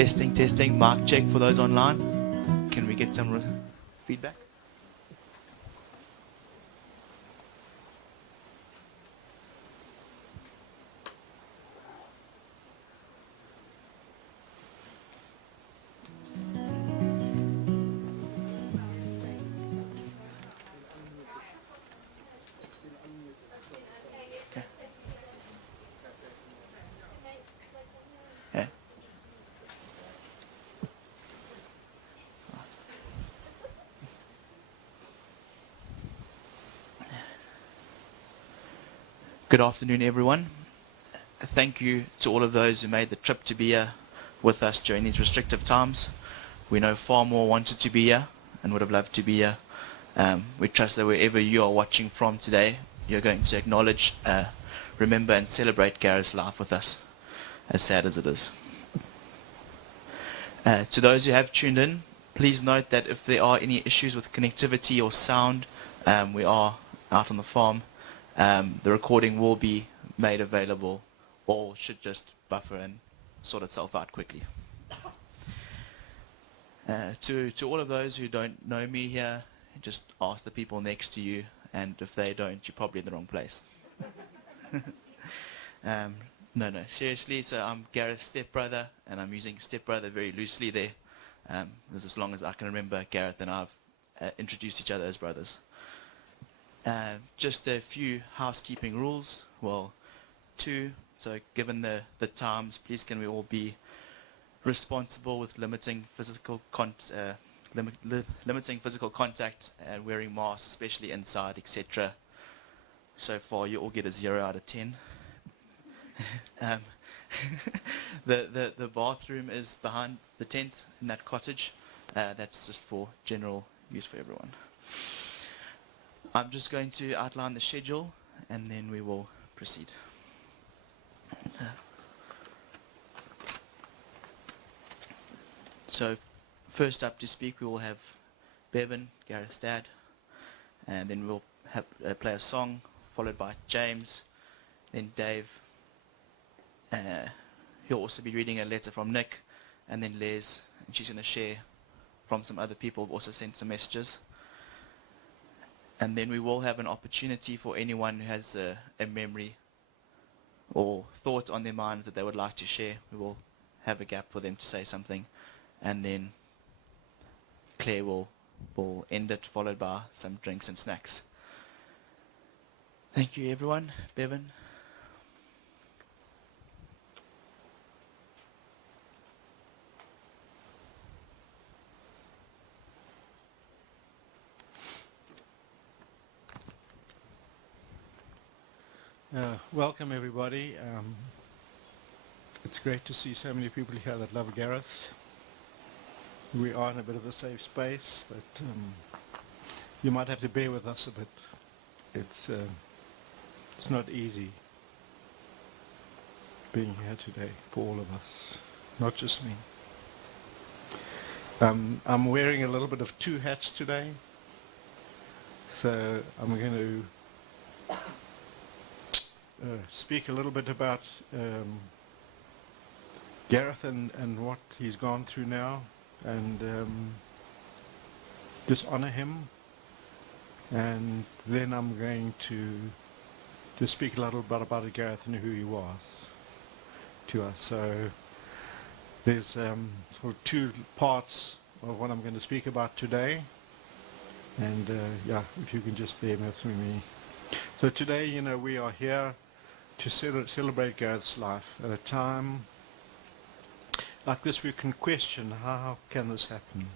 Testing, testing. Mic check for those online. Can we get some feedback? Yeah. Good afternoon, everyone. Thank you to all of those who made the trip to be here with us during these restrictive times. We know far more wanted to be here and would have loved to be here. We trust that wherever you are watching from today, you're going to acknowledge, remember and celebrate Gareth's life with us, as sad as it is. To those who have tuned in, please note that if there are any issues with connectivity or sound, we are out on the farm. The recording will be made available or should just buffer and sort itself out quickly. To all of those who don't know me here, just ask the people next to you, and if they don't, you're probably in the wrong place. No, seriously, so I'm Gareth's stepbrother, and I'm using stepbrother very loosely there. As long as I can remember, Gareth and I have introduced each other as brothers. Just a few housekeeping rules. Well, 2. So given the times, please can we all be responsible with limiting physical contact and wearing masks, especially inside, etc. So far, you all get a 0 out of 10. The bathroom is behind the tent in that cottage. That's just for general use for everyone. I'm just going to outline the schedule and then we will proceed. So first up to speak we will have Bevan, Gareth's dad, and then we'll have play a song followed by James, then Dave. He'll also be reading a letter from Nick, and then Les, and she's going to share from some other people who've also sent some messages. And then we will have an opportunity for anyone who has a memory or thought on their minds that they would like to share. We will have a gap for them to say something, and then Claire will end it, followed by some drinks and snacks. Thank you, everyone. Bevan. Welcome everybody. It's great to see so many people here that love Gareth. We are in a bit of a safe space, but you might have to bear with us a bit. It's not easy being here today for all of us, not just me. I'm wearing a little bit of 2 hats today, so I'm going to speak a little bit about Gareth and what he's gone through now, and just honor him, and then I'm going to speak a little bit about Gareth and who he was to us. So there's sort of 2 parts of what I'm going to speak about today, and yeah, if you can just bear with me. So today, you know, we are here to celebrate Gareth's life. At a time like this, we can question, how can this happen?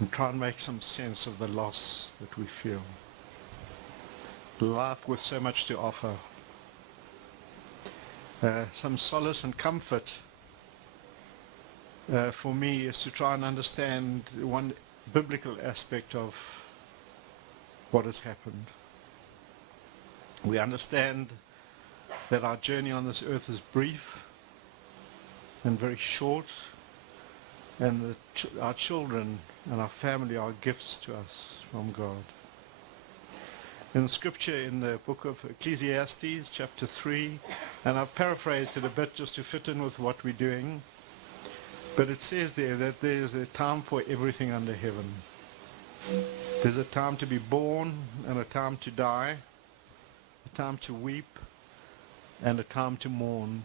And try and make some sense of the loss that we feel. Life with so much to offer. Some solace and comfort for me is to try and understand one biblical aspect of what has happened. We understand that our journey on this earth is brief and very short, and that our children and our family are gifts to us from God. In scripture in the book of Ecclesiastes chapter 3, and I've paraphrased it a bit just to fit in with what we're doing, But it says there that there is a time for everything under heaven. There's a time to be born and a time to die, a time to weep and a time to mourn.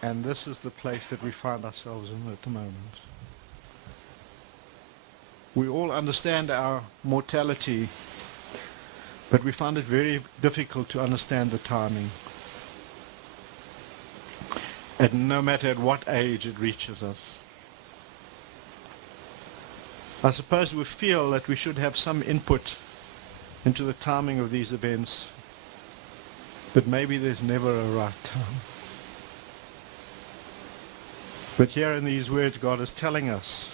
And this is the place that we find ourselves in at the moment. We all understand our mortality, but we find it very difficult to understand the timing. And no matter at what age it reaches us. I suppose we feel that we should have some input into the timing of these events, but maybe there's never a right time. But here in these words, God is telling us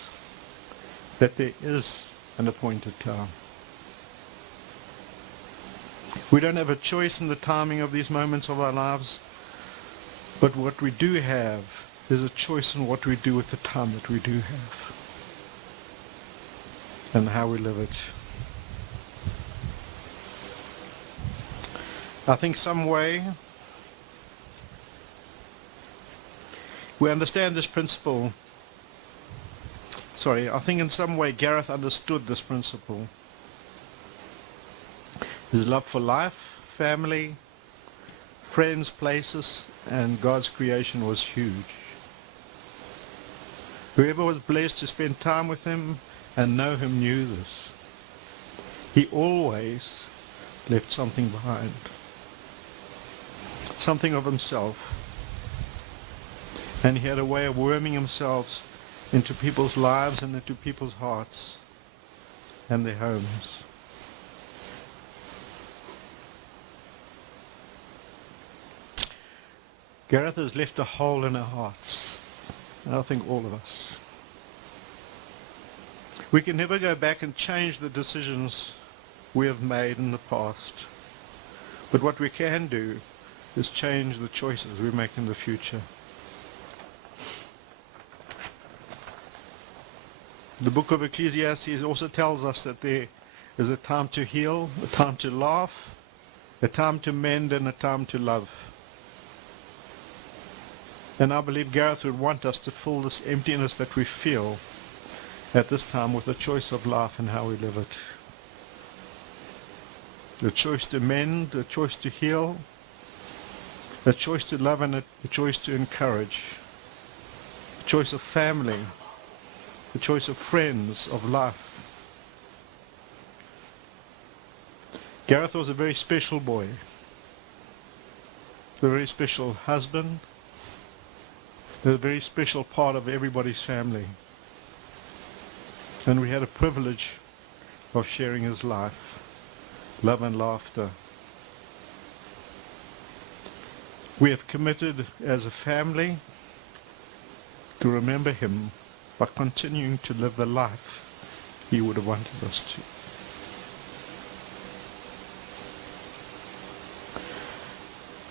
that there is an appointed time. We don't have a choice in the timing of these moments of our lives, but what we do have is a choice in what we do with the time that we do have and how we live it. I think some way we understand this principle. I think in some way Gareth understood this principle. His love for life, family, friends, places, and God's creation was huge. Whoever was blessed to spend time with him and know him knew this. He always left something behind, something of himself, and he had a way of worming himself into people's lives and into people's hearts and their homes. Gareth has left a hole in our hearts, and I think all of us. We can never go back and change the decisions we have made in the past, but what we can do is change the choices we make in the future. The book of Ecclesiastes also tells us that there is a time to heal, a time to laugh, a time to mend, and a time to love. And I believe Gareth would want us to fill this emptiness that we feel at this time with a choice of life and how we live it. A choice to mend, a choice to heal, a choice to love, and a choice to encourage. A choice of family, a choice of friends, of life. Gareth was a very special boy, a very special husband, a very special part of everybody's family. And we had a privilege of sharing his life, love and laughter. We have committed as a family to remember him by continuing to live the life he would have wanted us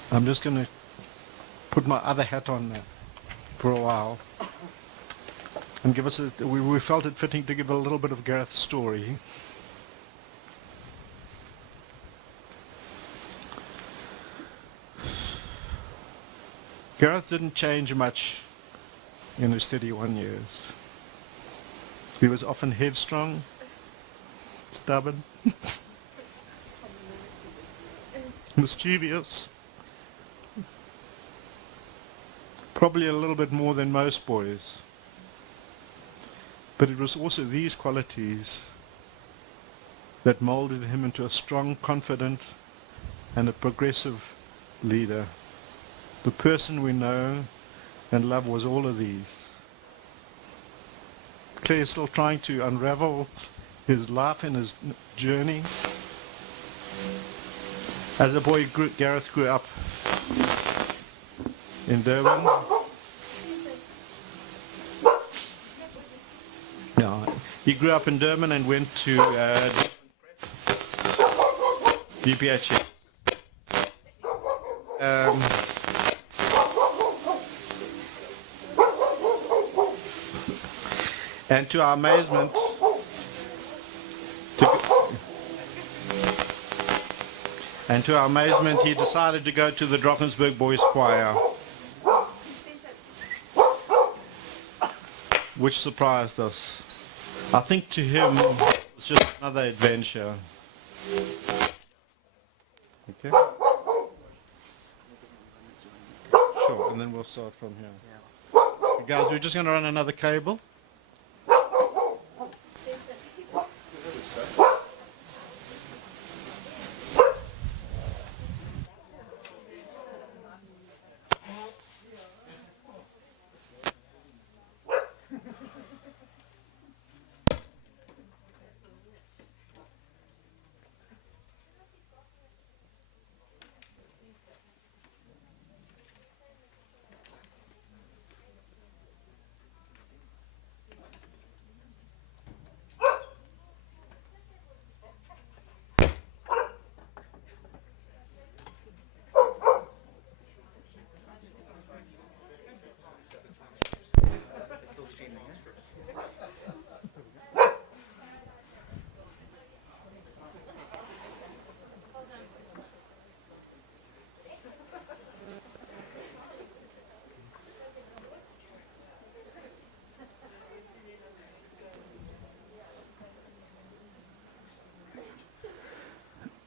to. I'm just going to put my other hat on now for a while and give us we felt it fitting to give a little bit of Gareth's story. Gareth didn't change much in his 31 years. He was often headstrong, stubborn, mischievous, probably a little bit more than most boys. But it was also these qualities that molded him into a strong, confident, and a progressive leader. The person we know and love was all of these. Claire is still trying to unravel his life and his journey. As a boy, Gareth grew up in Durban. He grew up in Durban and went to DPH. And to our amazement, he decided to go to the Drakensberg Boys Choir. which surprised us. I think to him it was just another adventure. Okay? Sure, and then we'll start from here. Okay, guys, we're just going to run another cable.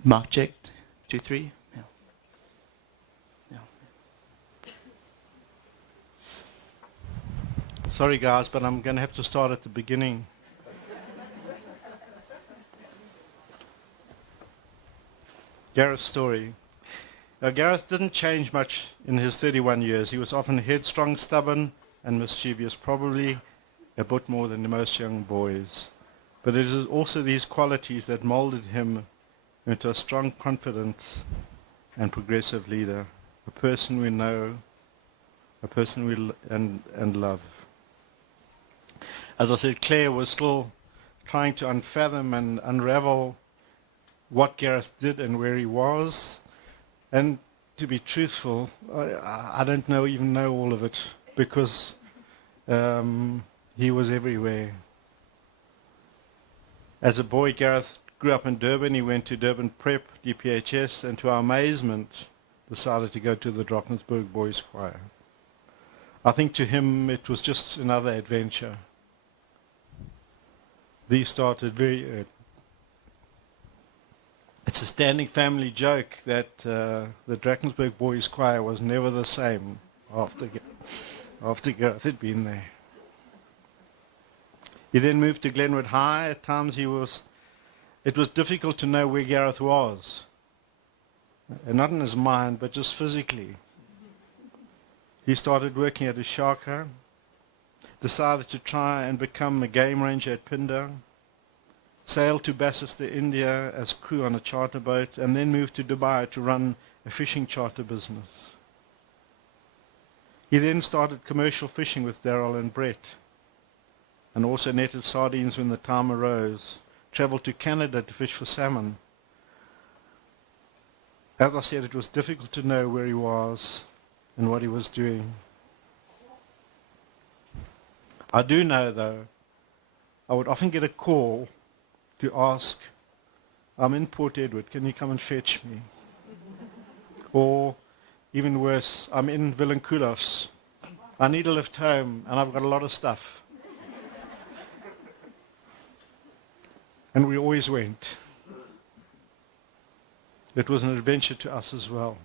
Mark checked. 2, 3. Yeah. Yeah. Sorry guys, but I'm going to have to start at the beginning. Gareth's story. Now, Gareth didn't change much in his 31 years. He was often headstrong, stubborn, and mischievous, probably a bit more than most young boys. But it is also these qualities that molded him into a strong, confident, and progressive leader, a person we know, a person we and love. As I said, Claire was still trying to unfathom and unravel what Gareth did and where he was. And to be truthful, I don't even know all of it, because he was everywhere. As a boy, Gareth grew up in Durban. He went to Durban Prep, DPHS, and to our amazement, decided to go to the Drakensberg Boys Choir. I think to him it was just another adventure. These started very early. It's a standing family joke that the Drakensberg Boys Choir was never the same after Gareth had been there. He then moved to Glenwood High. At times it was difficult to know where Gareth was. And not in his mind, but just physically. He started working at Ushaka, decided to try and become a game ranger at Pindar, sailed to Bacchus, India as crew on a charter boat, and then moved to Dubai to run a fishing charter business. He then started commercial fishing with Daryl and Brett, and also netted sardines when the time arose, travelled to Canada to fish for salmon. As I said, it was difficult to know where he was and what he was doing. I do know, though, I would often get a call to ask, I'm in Port Edward, can you come and fetch me? Or, even worse, I'm in Villankoulos, I need a lift home and I've got a lot of stuff. And we always went. It was an adventure to us as well.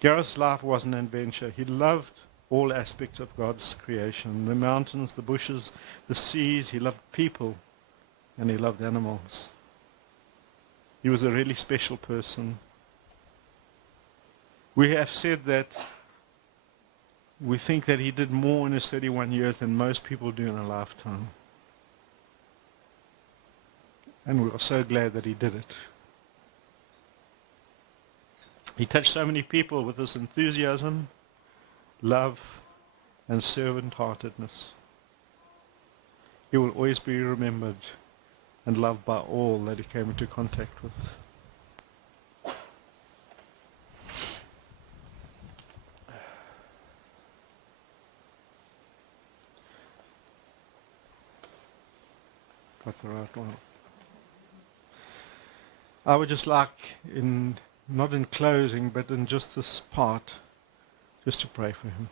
Gareth's life was an adventure. He loved all aspects of God's creation, the mountains, the bushes, the seas. He loved people, and he loved animals. He was a really special person. We have said that we think that he did more in his 31 years than most people do in a lifetime. And we are so glad that he did it. He touched so many people with his enthusiasm, love, and servant-heartedness. He will always be remembered and loved by all that he came into contact with. Got the right one. I would just like, not in closing, but in just this part, just to pray for him.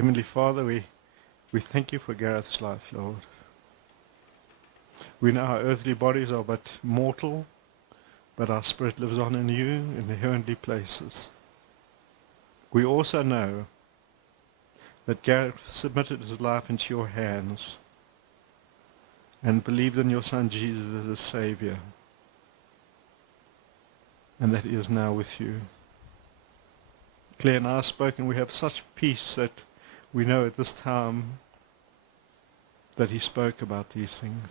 Heavenly Father, we thank you for Gareth's life, Lord. We know our earthly bodies are but mortal, but our spirit lives on in you in the heavenly places. We also know that Gareth submitted his life into your hands and believed in your Son Jesus as a Saviour, and that he is now with you. Claire and I have spoken. We have such peace that we know at this time that he spoke about these things.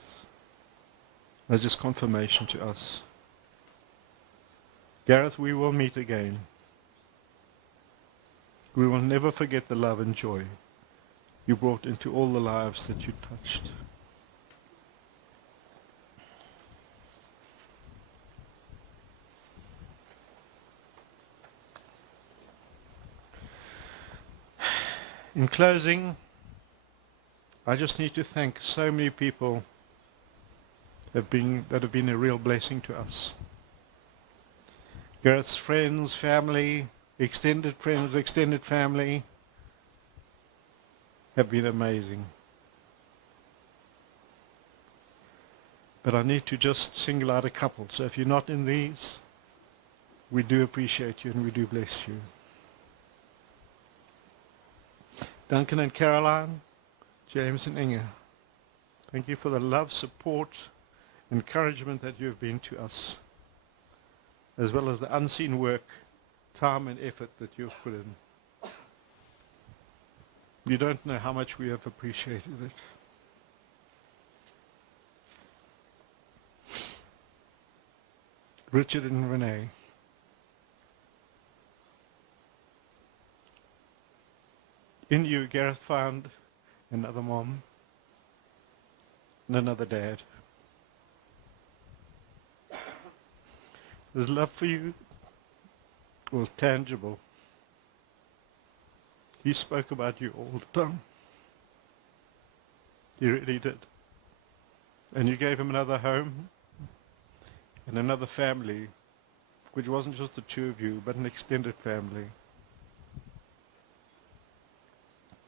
That's just confirmation to us. Gareth, we will meet again. We will never forget the love and joy you brought into all the lives that you touched. In closing, I just need to thank so many people that have been a real blessing to us. Gareth's friends, family, extended friends, extended family have been amazing. But I need to just single out a couple. So if you're not in these, we do appreciate you and we do bless you. Duncan and Caroline, James and Inge, thank you for the love, support, encouragement that you have been to us, as well as the unseen work, time and effort that you have put in. You don't know how much we have appreciated it. Richard and Renee, in you, Gareth found another mom and another dad. His love for you was tangible. He spoke about you all the time. He really did. And you gave him another home and another family, which wasn't just the two of you, but an extended family.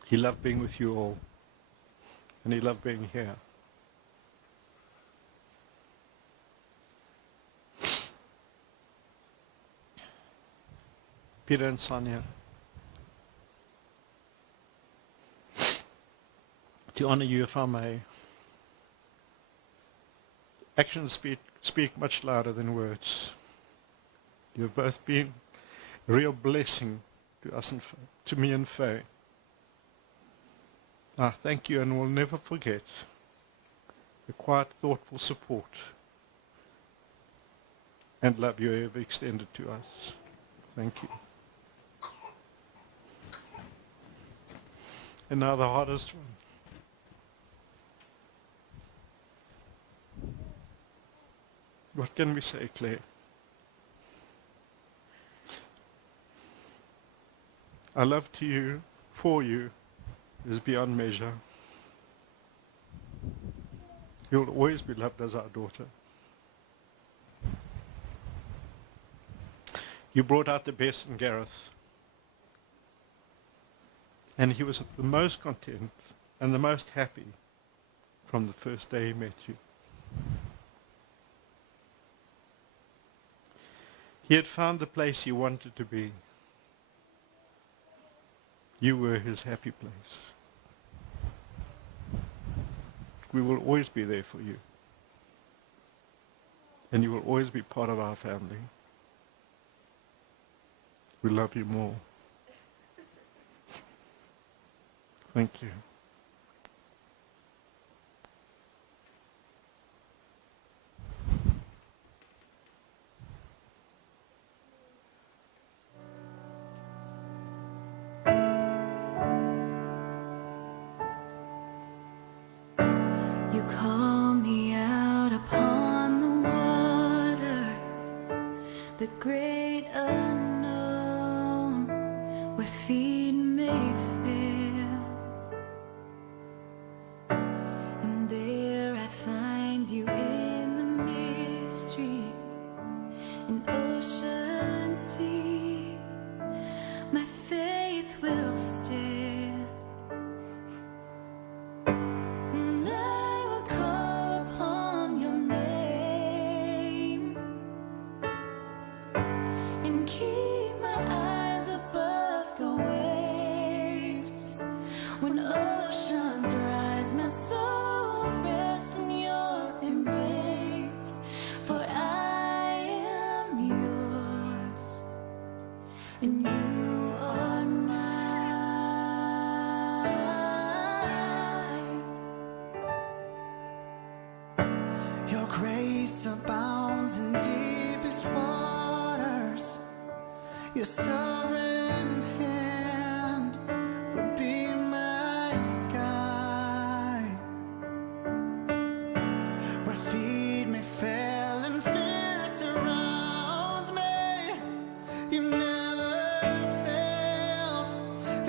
He loved being with you all, and he loved being here. Peter and Sonia, to honor you, if I may, actions speak much louder than words. You have both been a real blessing to us and to me and Faye. I thank you and will never forget the quiet, thoughtful support and love you have extended to us. Thank you. And now the hardest one. What can we say, Claire? Our love to you, for you, is beyond measure. You'll always be loved as our daughter. You brought out the best in Gareth. And he was the most content and the most happy from the first day he met you. He had found the place he wanted to be. You were his happy place. We will always be there for you. And you will always be part of our family. We love you more. Thank you. You call me out upon the waters, the great unknown, where feet may fail. And there I find you in the mystery, in oceans deep. My faith will stand Your sovereign hand will be my guide. Where feet may fail and fear surrounds me, you never failed,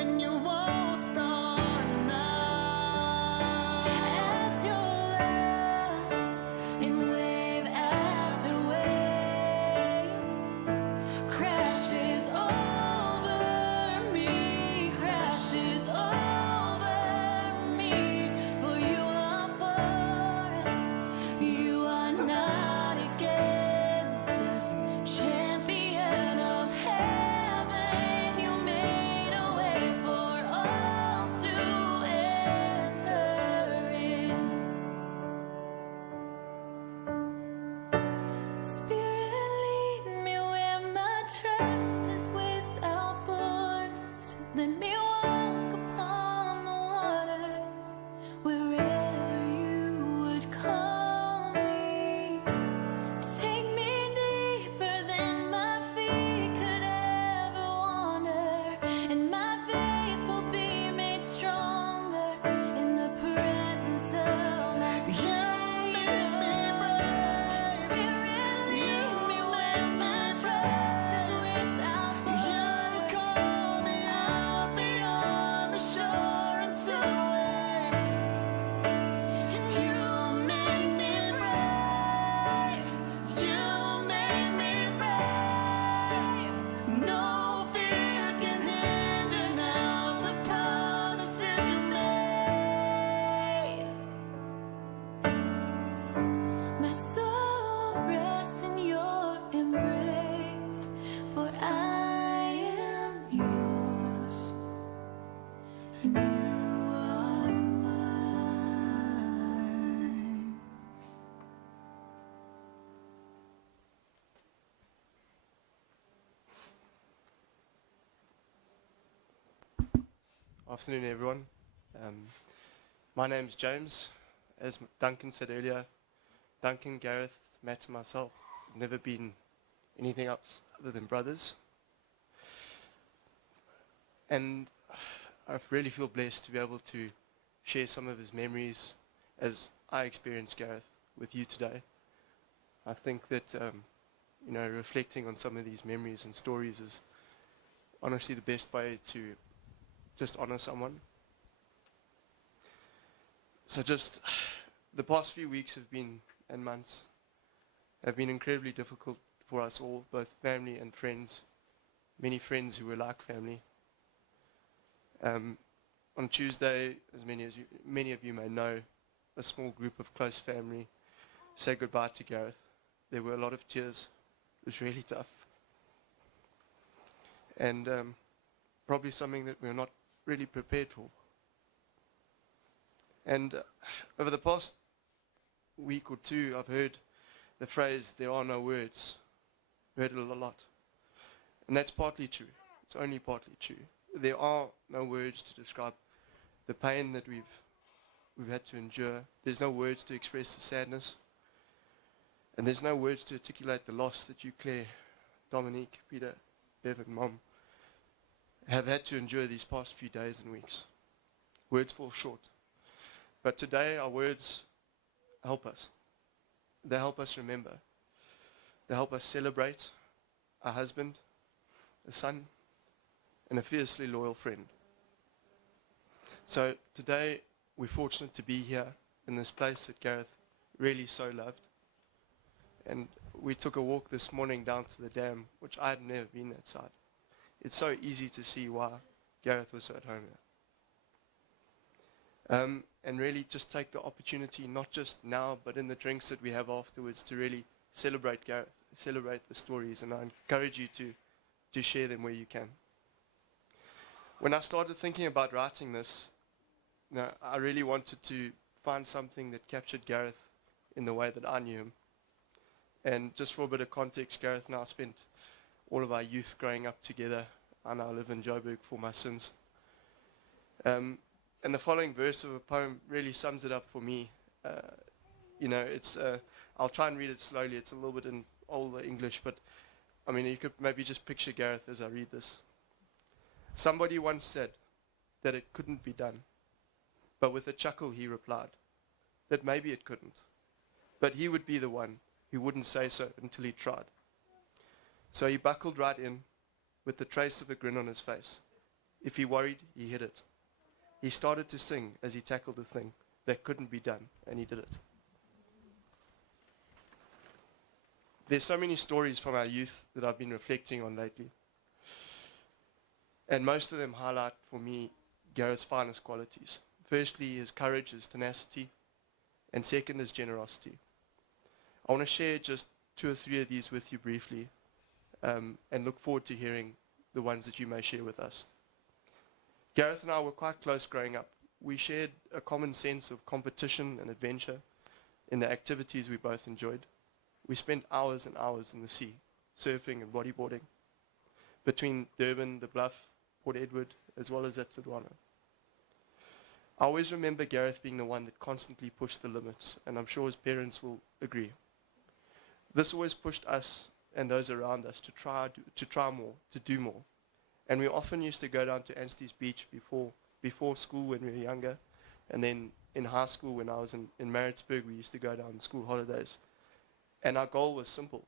and you won't start now. As your love in wave after wave crashes over me, crashes over me. For you are for us, you are not against us. Champion of heaven, you made a way for all to enter in. Spirit, lead me where my trust is without borders. Let me walk upon the waters wherever you would call me. Take me deeper than my feet could ever wander, and my faith will be made stronger in the presence of my Savior. Spirit, lead me where my trust is without borders. You call me out beyond the shore into the waves, and you make me brave. You make me brave. No fear can hinder now the promises you made. My soul rests in your embrace, for I am yours, and you are mine. Afternoon, everyone. My name's James. As Duncan said earlier, Duncan, Gareth, Matt, and myself have never been anything else other than brothers. And I really feel blessed to be able to share some of his memories as I experienced Gareth with you today. I think that, reflecting on some of these memories and stories is honestly the best way to just honor someone. So just the past few weeks and months have been incredibly difficult for us all, both family and friends, many friends who were like family. On Tuesday, as many of you may know, a small group of close family said goodbye to Gareth. There were a lot of tears. It was really tough. And probably something that we're not really prepared for. And over the past week or two, I've heard the phrase, "there are no words." I've heard it a lot. And that's partly true. It's only partly true. There are no words to describe the pain that we've had to endure. There's no words to express the sadness. And there's no words to articulate the loss that you, Claire, Dominique, Peter, Bev, and Mom have had to endure these past few days and weeks. Words fall short. But today our words help us. They help us remember. They help us celebrate a husband, a son, and a fiercely loyal friend. So today we're fortunate to be here in this place that Gareth really so loved. And we took a walk this morning down to the dam, which I had never been that side. It's so easy to see why Gareth was so at home here. And really just take the opportunity, not just now, but in the drinks that we have afterwards, to really celebrate Gareth, celebrate the stories, and I encourage you to share them where you can. When I started thinking about writing this, I really wanted to find something that captured Gareth in the way that I knew him. And just for a bit of context, Gareth and I spent all of our youth growing up together. I now live in Joburg for my sins. And the following verse of a poem really sums it up for me. I'll try and read it slowly. It's a little bit in older English, but I mean, you could maybe just picture Gareth as I read this. Somebody once said that it couldn't be done, but with a chuckle he replied that maybe it couldn't, but he would be the one who wouldn't say so until he tried. So he buckled right in with the trace of a grin on his face. If he worried, he hid it. He started to sing as he tackled the thing that couldn't be done, and he did it. There's so many stories from our youth that I've been reflecting on lately. And most of them highlight for me Gareth's finest qualities. Firstly, his courage, his tenacity, and second, his generosity. I want to share just 2 or 3 of these with you briefly, and look forward to hearing the ones that you may share with us. Gareth and I were quite close growing up. We shared a common sense of competition and adventure in the activities we both enjoyed. We spent hours and hours in the sea, surfing and bodyboarding, between Durban, the Bluff, Port Edward, as well as at Sodwana. I always remember Gareth being the one that constantly pushed the limits, and I'm sure his parents will agree. This always pushed us and those around us to try more, to do more. And we often used to go down to Anstey's Beach before school when we were younger, and then in high school when I was in Maritzburg, we used to go down on school holidays. And our goal was simple: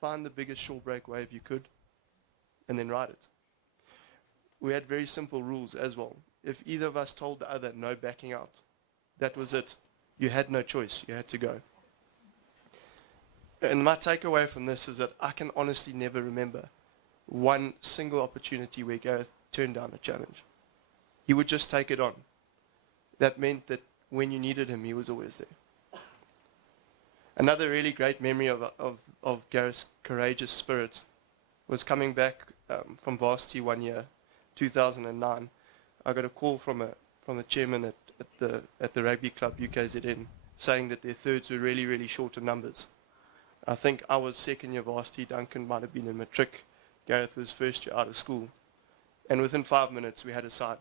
find the biggest shore break wave you could, and then ride it. We had very simple rules as well. If either of us told the other no backing out, that was it. You had no choice. You had to go. And my takeaway from this is that I can honestly never remember one single opportunity where Gareth turned down a challenge. He would just take it on. That meant that when you needed him, he was always there. Another really great memory of Gareth's courageous spirit was coming back from varsity one year, 2009. I got a call from the chairman at the rugby club UKZN saying that their thirds were really, really short of numbers. I think I was second year varsity, Duncan might have been in matric, Gareth was first year out of school. And within 5 minutes we had a side.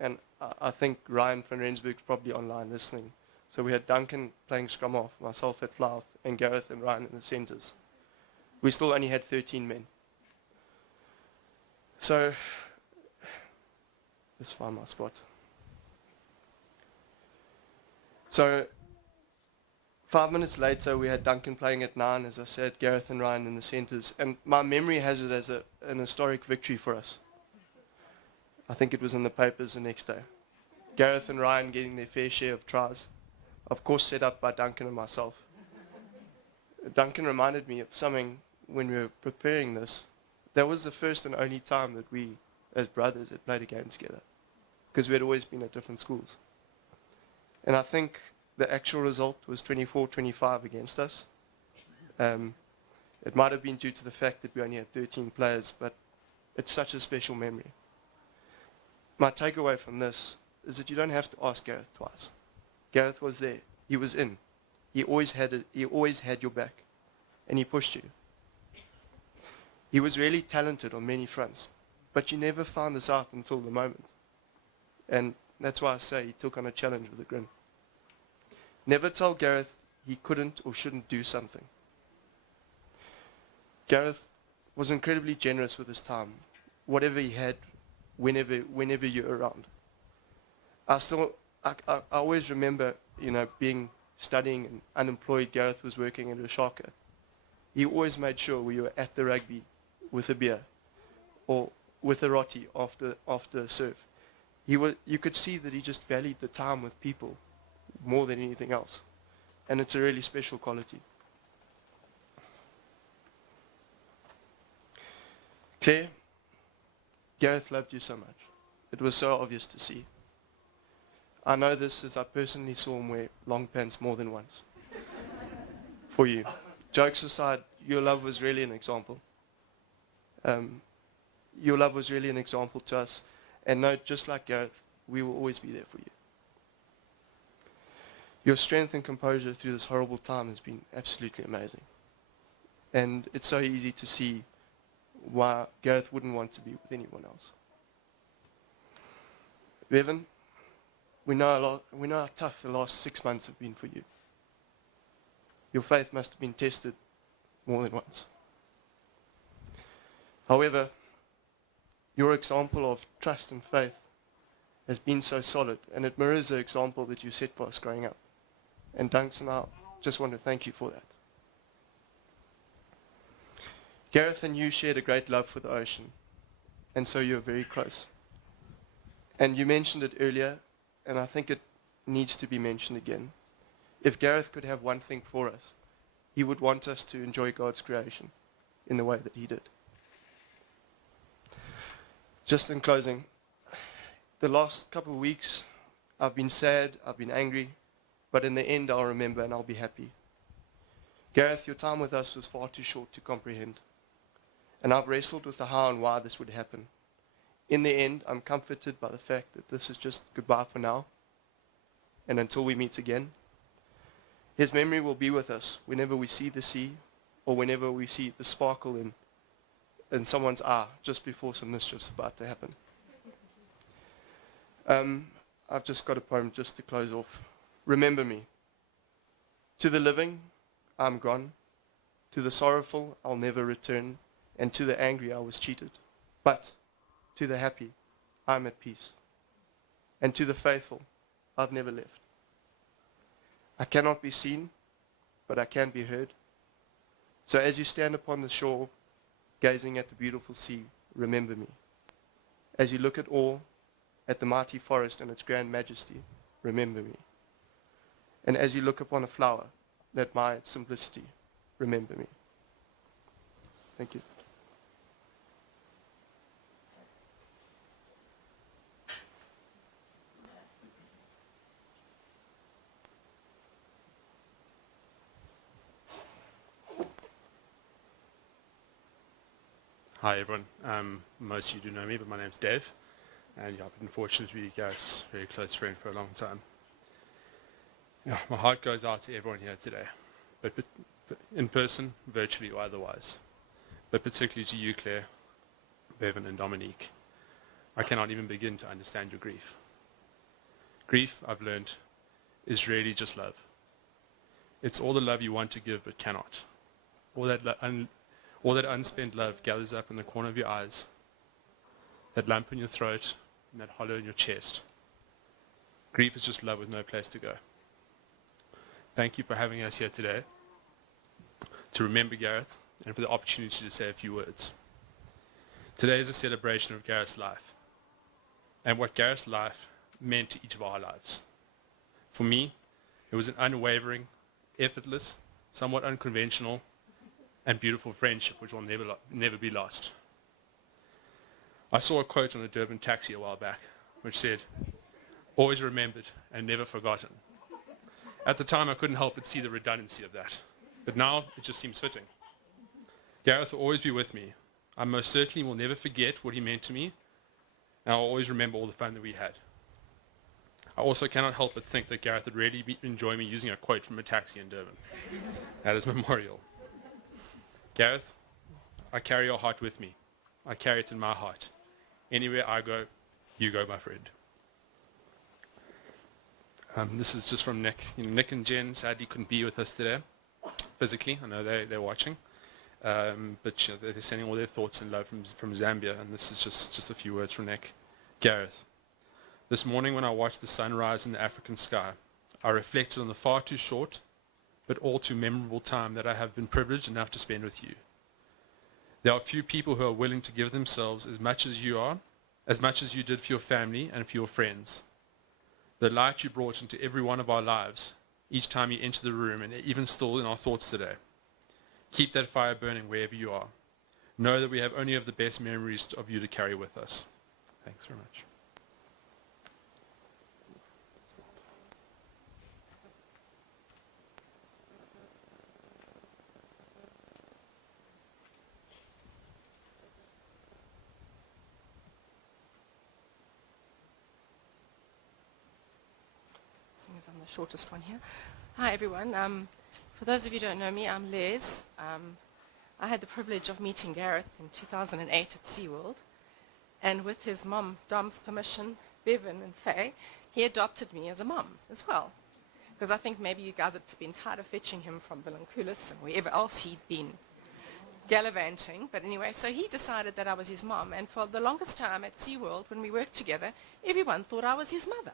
And I think Ryan van Rensburg's probably online listening. So we had Duncan playing scrum off, myself at fly off, and Gareth and Ryan in the centres. We still only had 13 men. So, let's find my spot. So, 5 minutes later, we had Duncan playing at 9, as I said, Gareth and Ryan in the centres. And my memory has it as an historic victory for us. I think it was in the papers the next day. Gareth and Ryan getting their fair share of tries, of course set up by Duncan and myself. Duncan reminded me of something when we were preparing this. That was the first and only time that we, as brothers, had played a game together, because we had always been at different schools. And I think the actual result was 24-25 against us. It might have been due to the fact that we only had 13 players, but it's such a special memory. My takeaway from this is that you don't have to ask Gareth twice. Gareth was there. He was in. He always had your back, and he pushed you. He was really talented on many fronts, but you never found this out until the moment. And that's why I say he took on a challenge with a grin. Never tell Gareth he couldn't or shouldn't do something. Gareth was incredibly generous with his time, whatever he had, whenever you're around. I always remember, studying and unemployed. Gareth was working at a Shaka. He always made sure we were at the rugby with a beer or with a roti after a surf. You could see that he just valued the time with people more than anything else. And it's a really special quality. Claire, Gareth loved you so much. It was so obvious to see. I know this as I personally saw him wear long pants more than once. For you. Jokes aside, your love was really an example. Your love was really an example to us. And know, just like Gareth, we will always be there for you. Your strength and composure through this horrible time has been absolutely amazing. And it's so easy to see why Gareth wouldn't want to be with anyone else. Bevan, we know how tough the last 6 months have been for you. Your faith must have been tested more than once. However, your example of trust and faith has been so solid, and it mirrors the example that you set for us growing up. And Dunks and I just want to thank you for that. Gareth and you shared a great love for the ocean, and so you're very close. And you mentioned it earlier, and I think it needs to be mentioned again. If Gareth could have one thing for us, he would want us to enjoy God's creation in the way that he did. Just in closing, the last couple of weeks, I've been sad, I've been angry, but in the end I'll remember and I'll be happy. Gareth, your time with us was far too short to comprehend. And I've wrestled with the how and why this would happen. In the end, I'm comforted by the fact that this is just goodbye for now. And until we meet again, his memory will be with us whenever we see the sea or whenever we see the sparkle in someone's eye just before some mischief's about to happen. I've just got a poem just to close off. Remember me. To the living, I'm gone. To the sorrowful, I'll never return. And to the angry, I was cheated. But to the happy, I'm at peace. And to the faithful, I've never left. I cannot be seen, but I can be heard. So as you stand upon the shore, gazing at the beautiful sea, remember me. As you look at awe, at the mighty forest and its grand majesty, remember me. And as you look upon a flower that admired simplicity, remember me. Thank you. Hi everyone, most of you do know me, but my name's Dave, and I've been fortunate to be Gareth's very close friend for a long time. My heart goes out to everyone here today, but in person, virtually or otherwise, but particularly to you, Claire, Bevan and Dominique. I cannot even begin to understand your grief. Grief, I've learned, is really just love. It's all the love you want to give but cannot. All that unspent love gathers up in the corner of your eyes, that lump in your throat, and that hollow in your chest. Grief is just love with no place to go. Thank you for having us here today to remember Gareth and for the opportunity to say a few words. Today is a celebration of Gareth's life and what Gareth's life meant to each of our lives. For me, it was an unwavering, effortless, somewhat unconventional, and beautiful friendship which will never be lost. I saw a quote on the Durban taxi a while back which said, "Always remembered and never forgotten." At the time I couldn't help but see the redundancy of that, but now it just seems fitting. Gareth will always be with me. I most certainly will never forget what he meant to me, and I'll always remember all the fun that we had. I also cannot help but think that Gareth would really enjoy me using a quote from a taxi in Durban at his memorial. Gareth, I carry your heart with me. I carry it in my heart. Anywhere I go, you go, my friend. This is just from Nick. Nick and Jen sadly couldn't be with us today, physically. I know they're watching. But they're sending all their thoughts and love from Zambia, and this is just a few words from Nick. Gareth, this morning when I watched the sun rise in the African sky, I reflected on the far too short but all too memorable time that I have been privileged enough to spend with you. There are few people who are willing to give themselves as much as you did for your family and for your friends. The light you brought into every one of our lives, each time you enter the room, and even still in our thoughts today. Keep that fire burning wherever you are. Know that we have only of the best memories of you to carry with us. Thanks very much. I'm the shortest one here. Hi everyone. For those of you who don't know me, I'm Les. I had the privilege of meeting Gareth in 2008 at SeaWorld, and with his mom, Dom's permission, Bevan and Faye, he adopted me as a mom as well. Because I think maybe you guys had been tired of fetching him from Bilankulis and wherever else he'd been gallivanting. But anyway, so he decided that I was his mom. And for the longest time at SeaWorld, when we worked together, everyone thought I was his mother.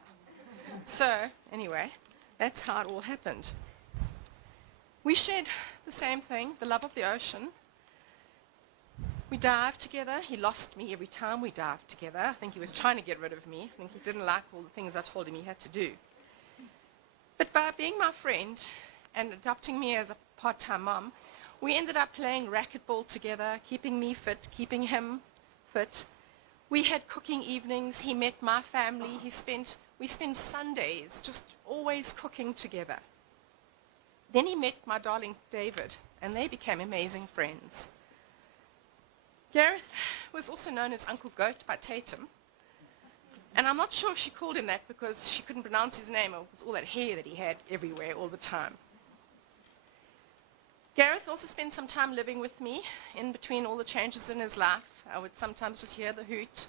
So anyway, that's how it all happened. We shared the same thing, the love of the ocean. We dived together. He lost me every time we dived together. I think he was trying to get rid of me. I think he didn't like all the things I told him he had to do. But by being my friend and adopting me as a part-time mom, we ended up playing racquetball together, keeping me fit, keeping him fit. We had cooking evenings. He met my family. We spent Sundays just always cooking together. Then he met my darling David, and they became amazing friends. Gareth was also known as Uncle Goat by Tatum. And I'm not sure if she called him that because she couldn't pronounce his name, or it was all that hair that he had everywhere all the time. Gareth also spent some time living with me in between all the changes in his life. I would sometimes just hear the hoot,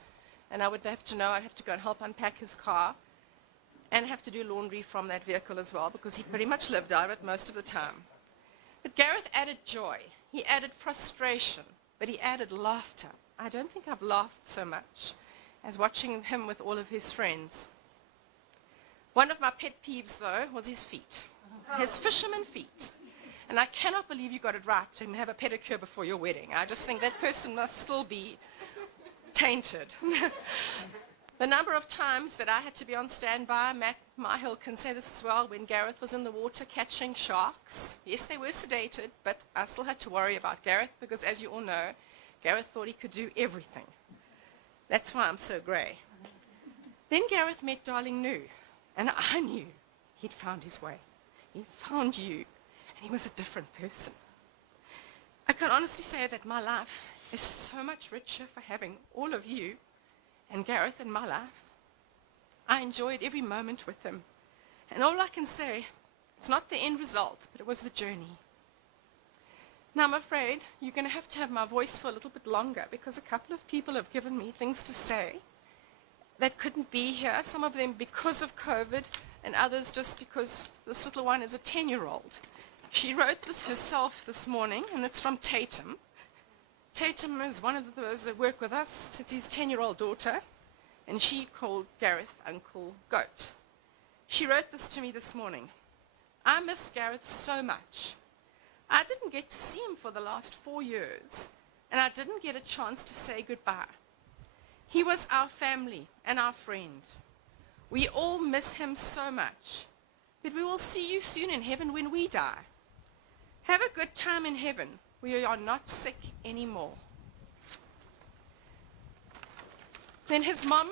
and I would have to know I'd have to go and help unpack his car and have to do laundry from that vehicle as well, because he pretty much lived out of it most of the time. But Gareth added joy. He added frustration, but he added laughter. I don't think I've laughed so much as watching him with all of his friends. One of my pet peeves, though, was his feet, his fisherman feet. And I cannot believe you got it right to have a pedicure before your wedding. I just think that person must still be tainted. The number of times that I had to be on standby, Matt Myhill can say this as well, when Gareth was in the water catching sharks. Yes, they were sedated, but I still had to worry about Gareth because, as you all know, Gareth thought he could do everything. That's why I'm so grey. Then Gareth met darling Nu, and I knew he'd found his way. He found you, and he was a different person. I can honestly say that my life is so much richer for having all of you and Gareth in my life. I enjoyed every moment with him. And all I can say, it's not the end result, but it was the journey. Now I'm afraid you're going to have my voice for a little bit longer because a couple of people have given me things to say that couldn't be here. Some of them because of COVID and others just because this little one is a 10-year-old. She wrote this herself this morning, and it's from Tatum. Tatum is one of those that work with us. It's his 10-year-old daughter, and she called Gareth Uncle Goat. She wrote this to me this morning. I miss Gareth so much. I didn't get to see him for the last 4 years, and I didn't get a chance to say goodbye. He was our family and our friend. We all miss him so much, but we will see you soon in heaven when we die. Have a good time in heaven. We are not sick anymore. Then his mom,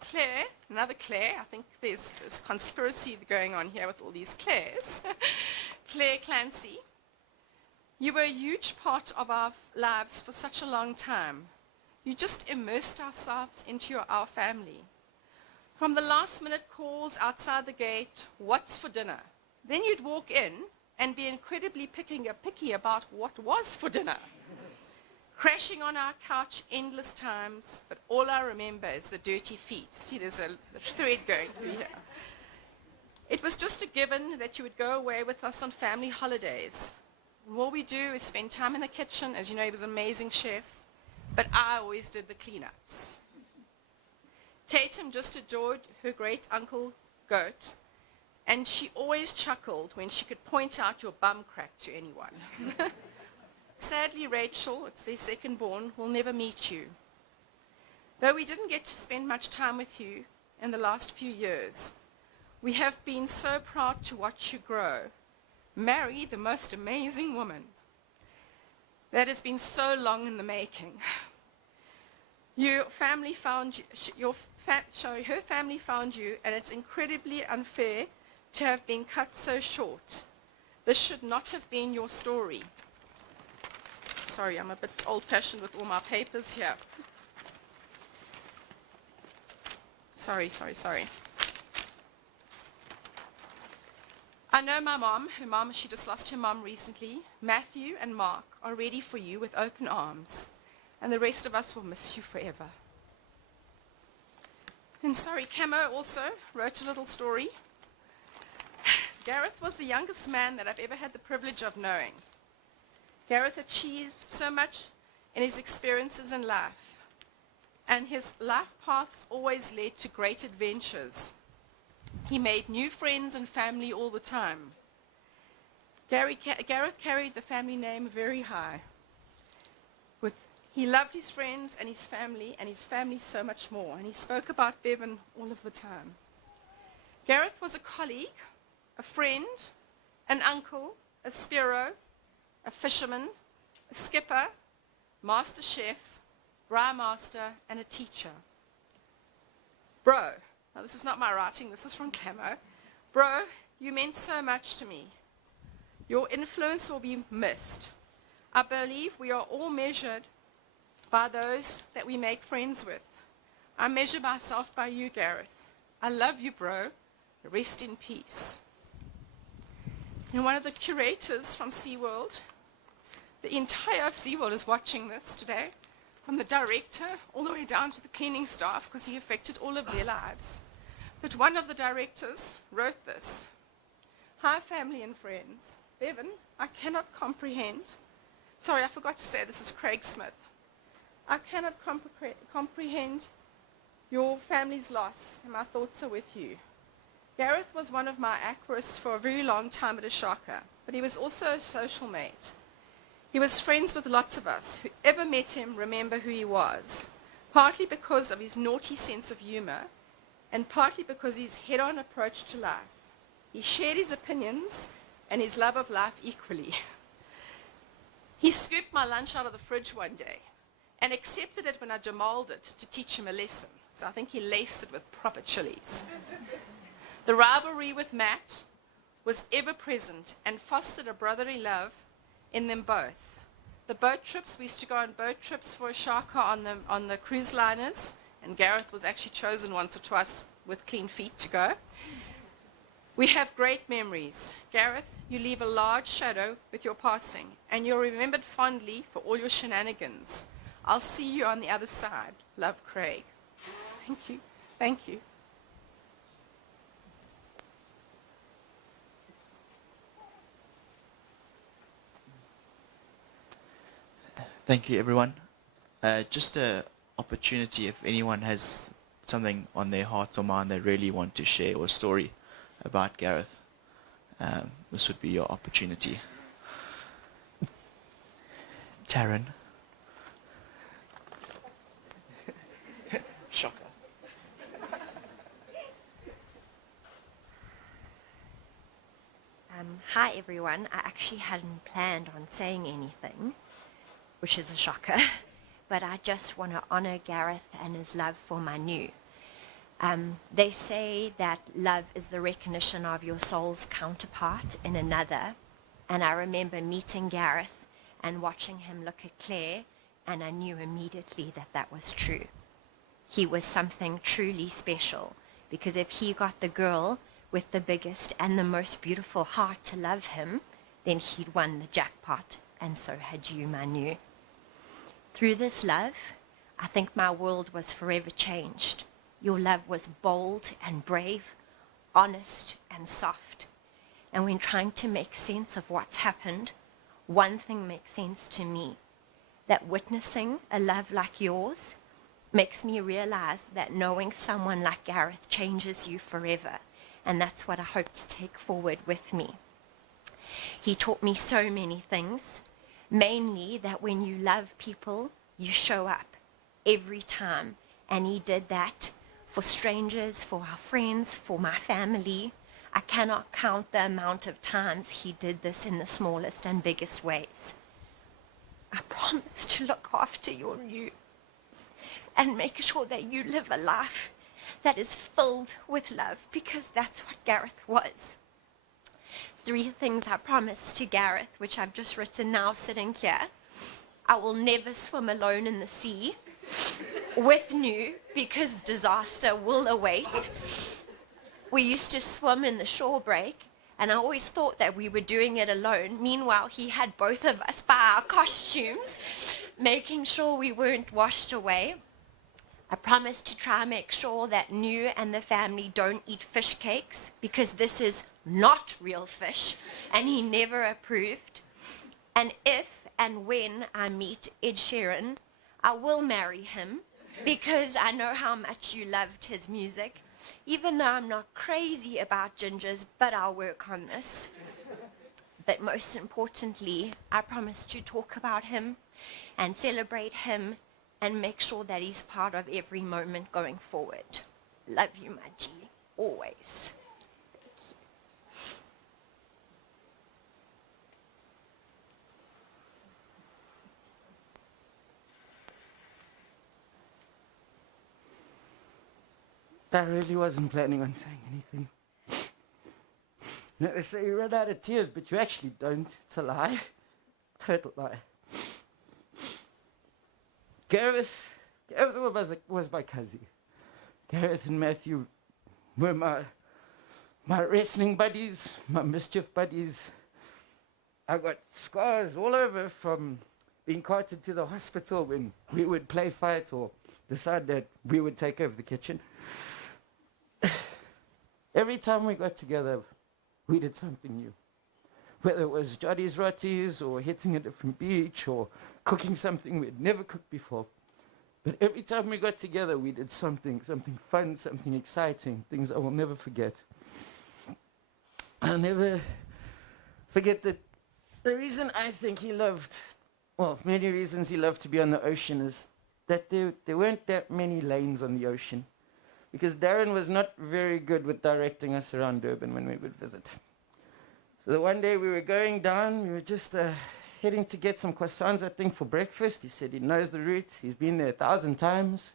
Claire, another Claire, I think there's this conspiracy going on here with all these Claires. Claire Clancy, you were a huge part of our lives for such a long time. You just immersed ourselves into our family. From the last minute calls outside the gate, what's for dinner? Then you'd walk in and be incredibly picky about what was for dinner. Crashing on our couch endless times, but all I remember is the dirty feet. See, there's a thread going through here. It was just a given that you would go away with us on family holidays. And all we do is spend time in the kitchen. As you know, he was an amazing chef, but I always did the cleanups. Tatum just adored her great uncle Goat, and she always chuckled when she could point out your bum crack to anyone. Sadly, Rachel, it's their second born, will never meet you. Though we didn't get to spend much time with you in the last few years, we have been so proud to watch you grow. Marry the most amazing woman. That has been so long in the making. Your family found you, her family found you, and it's incredibly unfair to have been cut so short. This should not have been your story. Sorry, I'm a bit old-fashioned with all my papers here. Sorry. I know my mom, she just lost her mom recently. Matthew and Mark are ready for you with open arms, and the rest of us will miss you forever. And sorry, Camo also wrote a little story. Gareth was the youngest man that I've ever had the privilege of knowing. Gareth achieved so much in his experiences in life, and his life paths always led to great adventures. He made new friends and family all the time. Gareth carried the family name very high. He loved his friends and his family so much more, and he spoke about Bevan all of the time. Gareth was a colleague, a friend, an uncle, a sparrow, a fisherman, a skipper, master chef, braai master, and a teacher. Bro, now this is not my writing, this is from Camo. Bro, you meant so much to me. Your influence will be missed. I believe we are all measured by those that we make friends with. I measure myself by you, Gareth. I love you, bro. Rest in peace. And one of the curators from SeaWorld, the entire SeaWorld is watching this today, from the director all the way down to the cleaning staff, because he affected all of their lives. But one of the directors wrote this. Hi, family and friends. Bevan, I cannot comprehend. Sorry, I forgot to say this is Craig Smith. I cannot comprehend your family's loss, and my thoughts are with you. Gareth was one of my aquarists for a very long time at Ashaka, but he was also a social mate. He was friends with lots of us. Whoever met him remember who he was, partly because of his naughty sense of humor, and partly because of his head-on approach to life. He shared his opinions and his love of life equally. He scooped my lunch out of the fridge one day and accepted it when I demoled it to teach him a lesson. So I think he laced it with proper chilies. The rivalry with Matt was ever present and fostered a brotherly love in them both. The boat trips, we used to go on boat trips for Ashaka on the cruise liners, and Gareth was actually chosen once or twice with clean feet to go. We have great memories. Gareth, you leave a large shadow with your passing, and you're remembered fondly for all your shenanigans. I'll see you on the other side. Love, Craig. Thank you. Thank you. Thank you, everyone. Just an opportunity, if anyone has something on their heart or mind they really want to share, or a story about Gareth, this would be your opportunity. Taryn. Shocker. Hi everyone. I actually hadn't planned on saying anything, which is a shocker, but I just want to honor Gareth and his love for Manu. They say that love is the recognition of your soul's counterpart in another, and I remember meeting Gareth and watching him look at Claire, and I knew immediately that that was true. He was something truly special, because if he got the girl with the biggest and the most beautiful heart to love him, then he'd won the jackpot, and so had you, Manu. Through this love, I think my world was forever changed. Your love was bold and brave, honest and soft. And when trying to make sense of what's happened, one thing makes sense to me, that witnessing a love like yours makes me realize that knowing someone like Gareth changes you forever. And that's what I hope to take forward with me. He taught me so many things, mainly that when you love people, you show up every time. And he did that for strangers, for our friends, for my family. I cannot count the amount of times he did this in the smallest and biggest ways. I promise to look after your new and make sure that you live a life that is filled with love, because that's what Gareth was. 3 things I promised to Gareth, which I've just written now sitting here. I will never swim alone in the sea with Nu, because disaster will await. We used to swim in the shore break, and I always thought that we were doing it alone. Meanwhile, he had both of us by our costumes, making sure we weren't washed away. I promised to try and make sure that Nu and the family don't eat fish cakes, because this is not real fish, and he never approved. And if and when I meet Ed Sheeran, I will marry him because I know how much you loved his music, even though I'm not crazy about gingers, but I'll work on this. But most importantly, I promise to talk about him and celebrate him and make sure that he's part of every moment going forward. Love you, my G, always. I really wasn't planning on saying anything. You know, they say you run out of tears, but you actually don't. It's a lie. Total lie. Gareth was my cousin. Gareth and Matthew were my wrestling buddies, my mischief buddies. I got scars all over from being carted to the hospital when we would play fight or decide that we would take over the kitchen. Every time we got together, we did something new. Whether it was Joddy's Rotties or hitting a different beach or cooking something we'd never cooked before. But every time we got together, we did something fun, something exciting, things I will never forget. I'll never forget that the reason I think he loved, well, many reasons he loved to be on the ocean is that there weren't that many lanes on the ocean. Because Darren was not very good with directing us around Durban when we would visit. So the one day we were going down, we were just heading to get some croissants, I think, for breakfast. He said he knows the route. He's been there 1,000 times.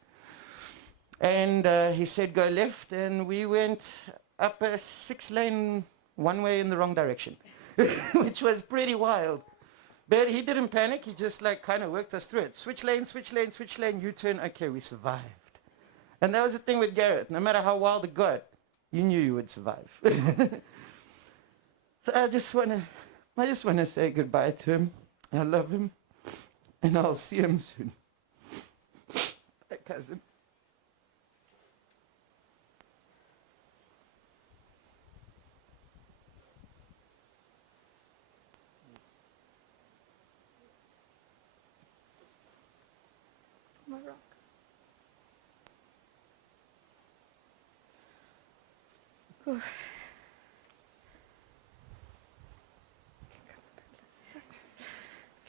And he said go left, and we went up a 6-lane one-way in the wrong direction, which was pretty wild. But he didn't panic. He just kind of worked us through it. Switch lane, switch lane, switch lane, U-turn. Okay, we survived. And that was the thing with Gareth. No matter how wild it got, you knew you would survive. So I just wanna say goodbye to him. I love him, and I'll see him soon. My cousin. My rock. Ooh.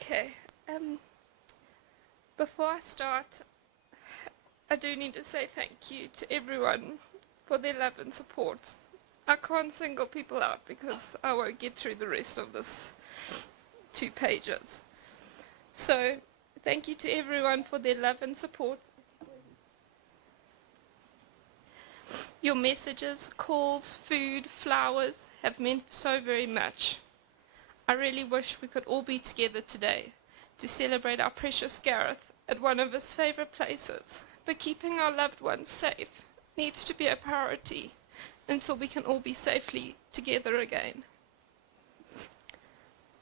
Okay. Before I start, I do need to say thank you to everyone for their love and support. I can't single people out because I won't get through the rest of this 2 pages. So, thank you to everyone for their love and support. Your messages, calls, food, flowers have meant so very much. I really wish we could all be together today to celebrate our precious Gareth at one of his favourite places, but keeping our loved ones safe needs to be a priority until we can all be safely together again.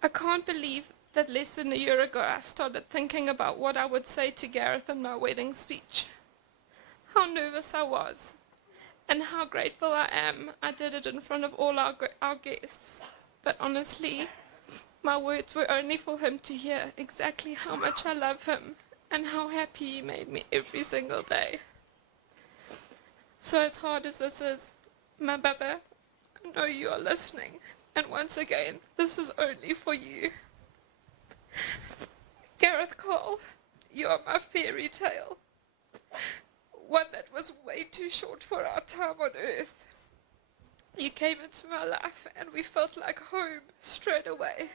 I can't believe that less than a year ago I started thinking about what I would say to Gareth in my wedding speech. How nervous I was, and how grateful I am I did it in front of all our guests. But honestly, my words were only for him to hear exactly how much I love him and how happy he made me every single day. So as hard as this is, my Baba, I know you are listening, and once again, this is only for you. Gareth Cole, you are my fairy tale. One that was way too short for our time on earth. You came into my life and we felt like home straight away.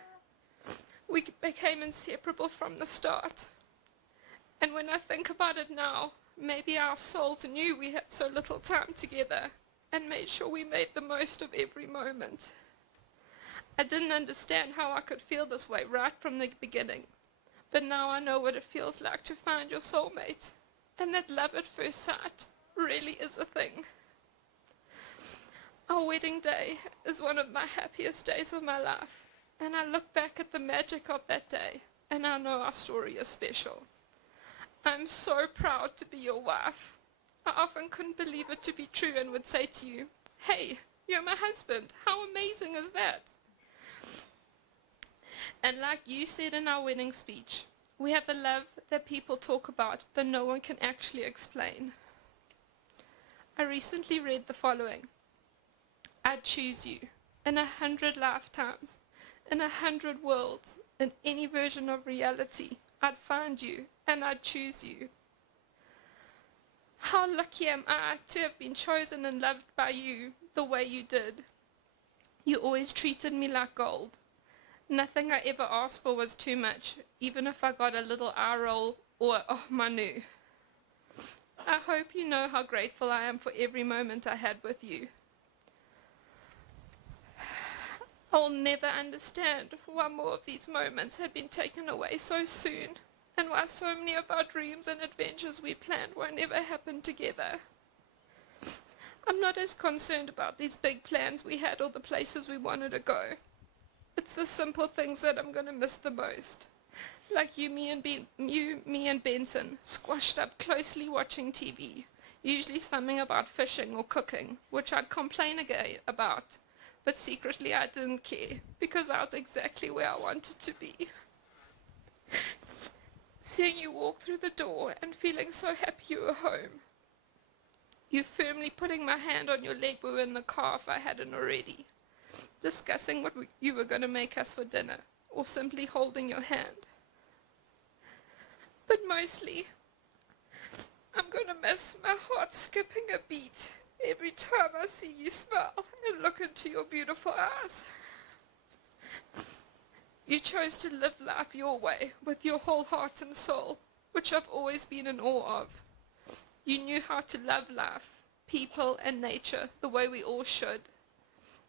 We became inseparable from the start. And when I think about it now, maybe our souls knew we had so little time together and made sure we made the most of every moment. I didn't understand how I could feel this way right from the beginning, but now I know what it feels like to find your soulmate, and that love at first sight really is a thing. Our wedding day is one of my happiest days of my life, and I look back at the magic of that day, and I know our story is special. I'm so proud to be your wife. I often couldn't believe it to be true and would say to you, "Hey, you're my husband. How amazing is that?" And like you said in our wedding speech, we have a love that people talk about, but no one can actually explain. I recently read the following. I'd choose you in 100 lifetimes, in 100 worlds, in any version of reality. I'd find you and I'd choose you. How lucky am I to have been chosen and loved by you the way you did. You always treated me like gold. Nothing I ever asked for was too much, even if I got a little eye roll or oh manu. I hope you know how grateful I am for every moment I had with you. I'll never understand why more of these moments had been taken away so soon, and why so many of our dreams and adventures we planned won't ever happen together. I'm not as concerned about these big plans we had or the places we wanted to go. It's the simple things that I'm going to miss the most. Like me and Benson, squashed up closely watching TV, usually something about fishing or cooking, which I'd complain about, but secretly I didn't care, because I was exactly where I wanted to be. Seeing you walk through the door and feeling so happy you were home. You firmly putting my hand on your leg when we were in the car if I hadn't already. Discussing what you were going to make us for dinner, or simply holding your hand. But mostly, I'm going to miss my heart skipping a beat every time I see you smile and look into your beautiful eyes. You chose to live life your way, with your whole heart and soul, which I've always been in awe of. You knew how to love life, people and nature the way we all should.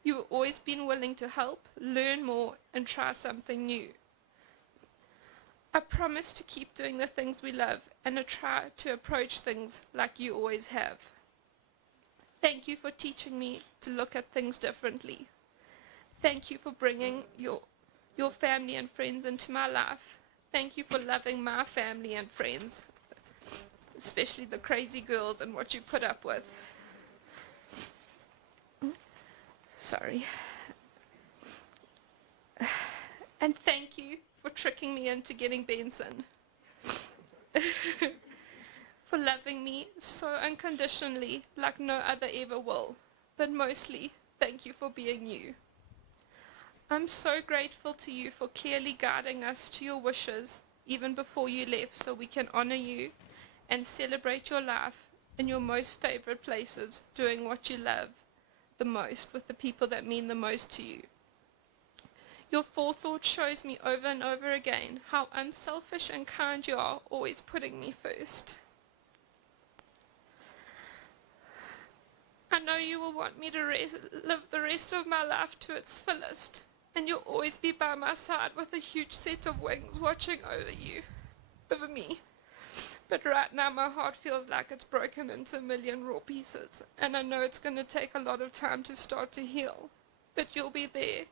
You've always been willing to help, learn more, and try something new. I promise to keep doing the things we love and to try to approach things like you always have. Thank you for teaching me to look at things differently. Thank you for bringing your family and friends into my life. Thank you for loving my family and friends, especially the crazy girls and what you put up with. Sorry. And thank you for tricking me into getting Benson. For loving me so unconditionally like no other ever will. But mostly, thank you for being you. I'm so grateful to you for clearly guiding us to your wishes even before you left, so we can honor you and celebrate your life in your most favorite places, doing what you love the most with the people that mean the most to you. Your forethought shows me over and over again how unselfish and kind you are, always putting me first. I know you will want me to live the rest of my life to its fullest, and you'll always be by my side with a huge set of wings watching over me. But right now my heart feels like it's broken into a million raw pieces, and I know it's going to take a lot of time to start to heal. But you'll be there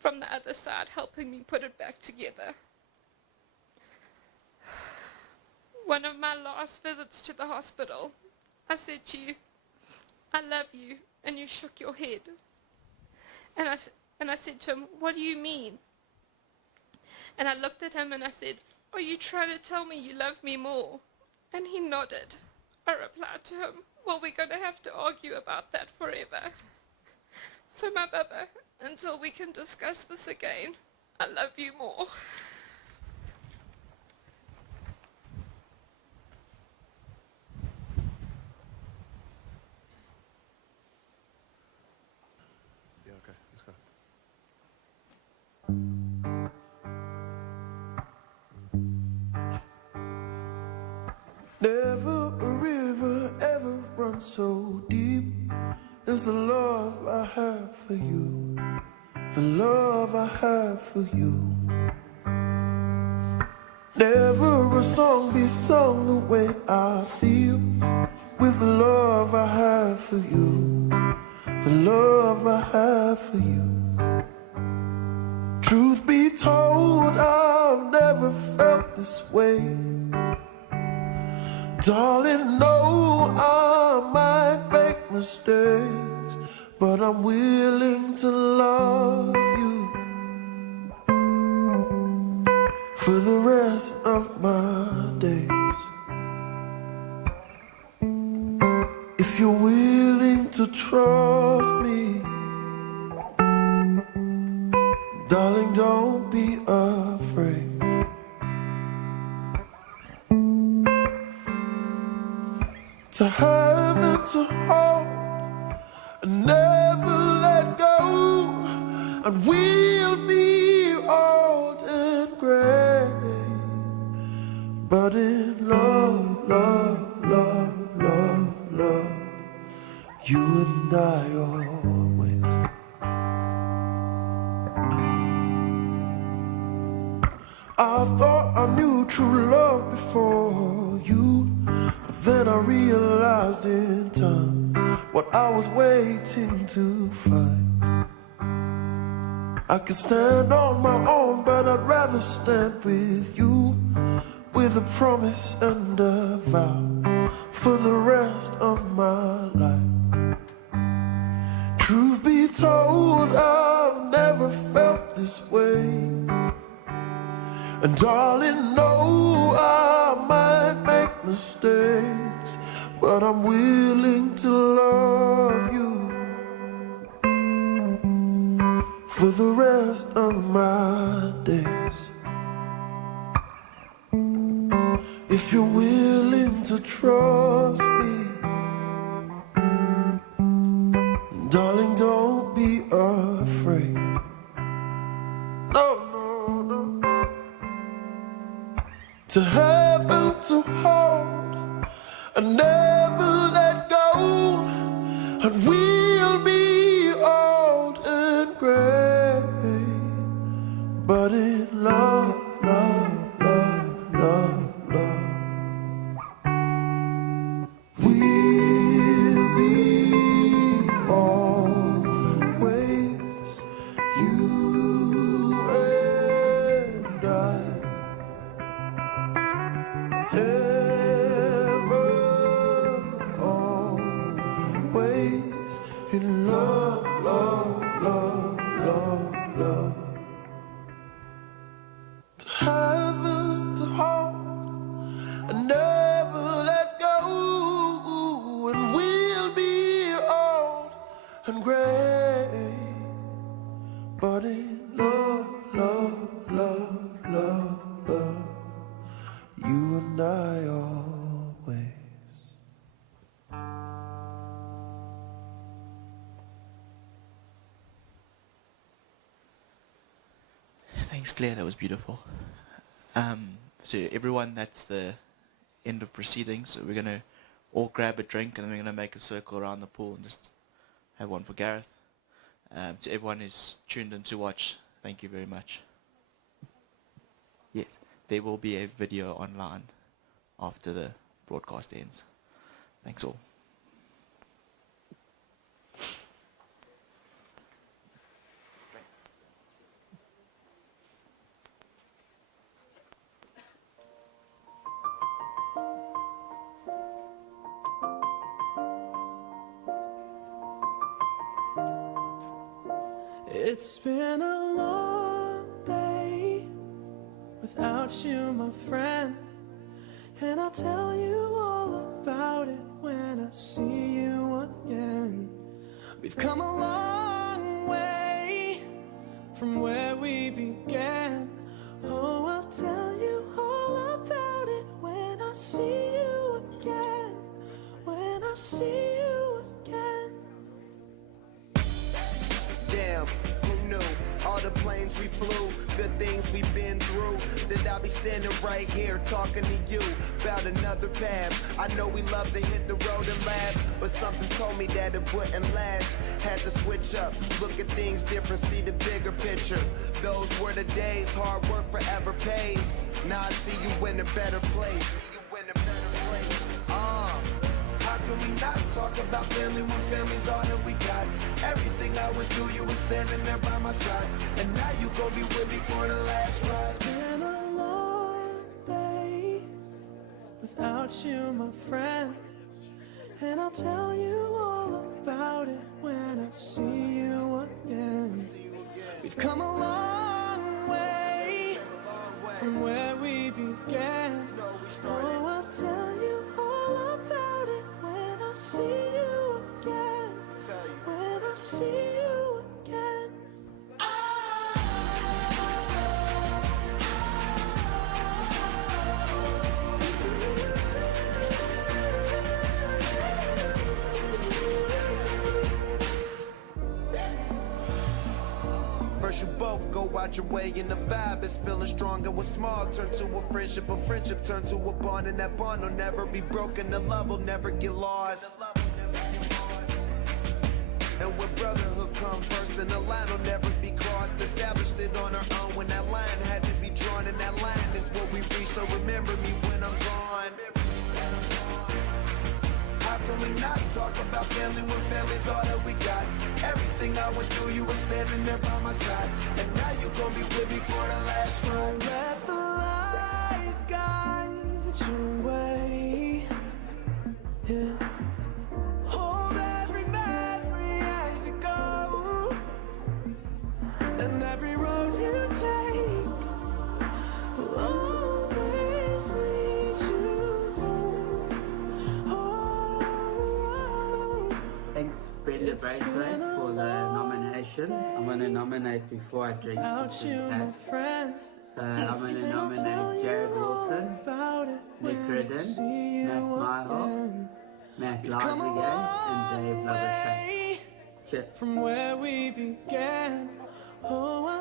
from the other side helping me put it back together. One of my last visits to the hospital, I said to you, I love you, and you shook your head. And I said to him, what do you mean? And I looked at him and I said, are you trying to tell me you love me more? And he nodded. I replied to him, well, we're going to have to argue about that forever. So my Baba, until we can discuss this again, I love you more. Yeah, okay, let's go. Never a river ever runs so deep as the love I have for you, the love I have for you. Never a song be sung the way I feel with the love I have for you, the love I have for you. Truth be told, I've never felt this way. Darling, no, I might make mistakes, but I'm willing to love you. for the rest of my days. If you're willing to trust me, darling, don't be afraid. To have and to hold and never let go, and we'll be old and gray, but in love, love, love, love, love, you and I always. I thought I knew true love before you, but then I realized in time what I was waiting to find. I could stand on my own, but I'd rather stand with you, with a promise and a vow for the rest of my life. Truth be told, I've never felt this way. And darling, no, I might make mistakes, but I'm willing to love you for the rest of my days. If you're willing to trust me, darling, don't be afraid. No, no, no. To have and to hold and never let go, and we'll be old and gray, but in love, love, love, love, love, we'll be always, you and I. Ever, always, in love, love, love, love, love. To have and to hold and never let go, and we'll be old and gray, but in love, love, love, love, love, you and I always. Thanks, Claire. That was beautiful. To everyone, that's the end of proceedings. So we're going to all grab a drink, and then we're going to make a circle around the pool and just have one for Gareth. To everyone who's tuned in to watch, thank you very much. Yes, there will be a video online after the broadcast ends. Thanks all. It's been a long day without you, my friend, and I'll tell you all about it when I see you again. We've come a long way from where we began. Oh, I'll tell you all about it when I see you again. When I see you again. Damn, who knew? All the planes we flew, good things we've been through. That I'll be standing right here talking to you about another path. I know we love to hit the road and laugh, but something told me that it wouldn't last. Had to switch up, look at things different, see the bigger picture. Those were the days, hard work forever pays. Now I see you in a better place. How can we not talk about family when family's all that we got? Everything I went through, you were standing there by my side, and now you gon' be with me for the last ride. It's been a long day without you, my friend, and I'll tell you all about it when I see you again. We've come a long way from where we began. Oh, I'll tell you all about it when I see you again. When I see you again. First you both go out your way and the vibe is feeling strong. And what's small turn to a friendship turn to a bond. And that bond will never be broken, the love will never get lost. And when brotherhood comes first, then the line will never be crossed. Established it on our own when that line had to be drawn. And that line is what we reach, so remember me when I'm gone. How can we not talk about family when family's all that we got? Everything I went through, you were standing there by my side. And now you gon' be with me for the last ride. Let the light guide your way. Yeah. Hold every memory as you go, and every road you take will always lead you home. Oh, Thanks, Brenda Braithwaite, for the nomination. I'm going to nominate before I drink some cash. So I'm going to nominate Jared Wilson, Nick Redden, Matt Myhoff, Matt Leisegang, and Dave Lovershade. Cheers. from where we began. Oh,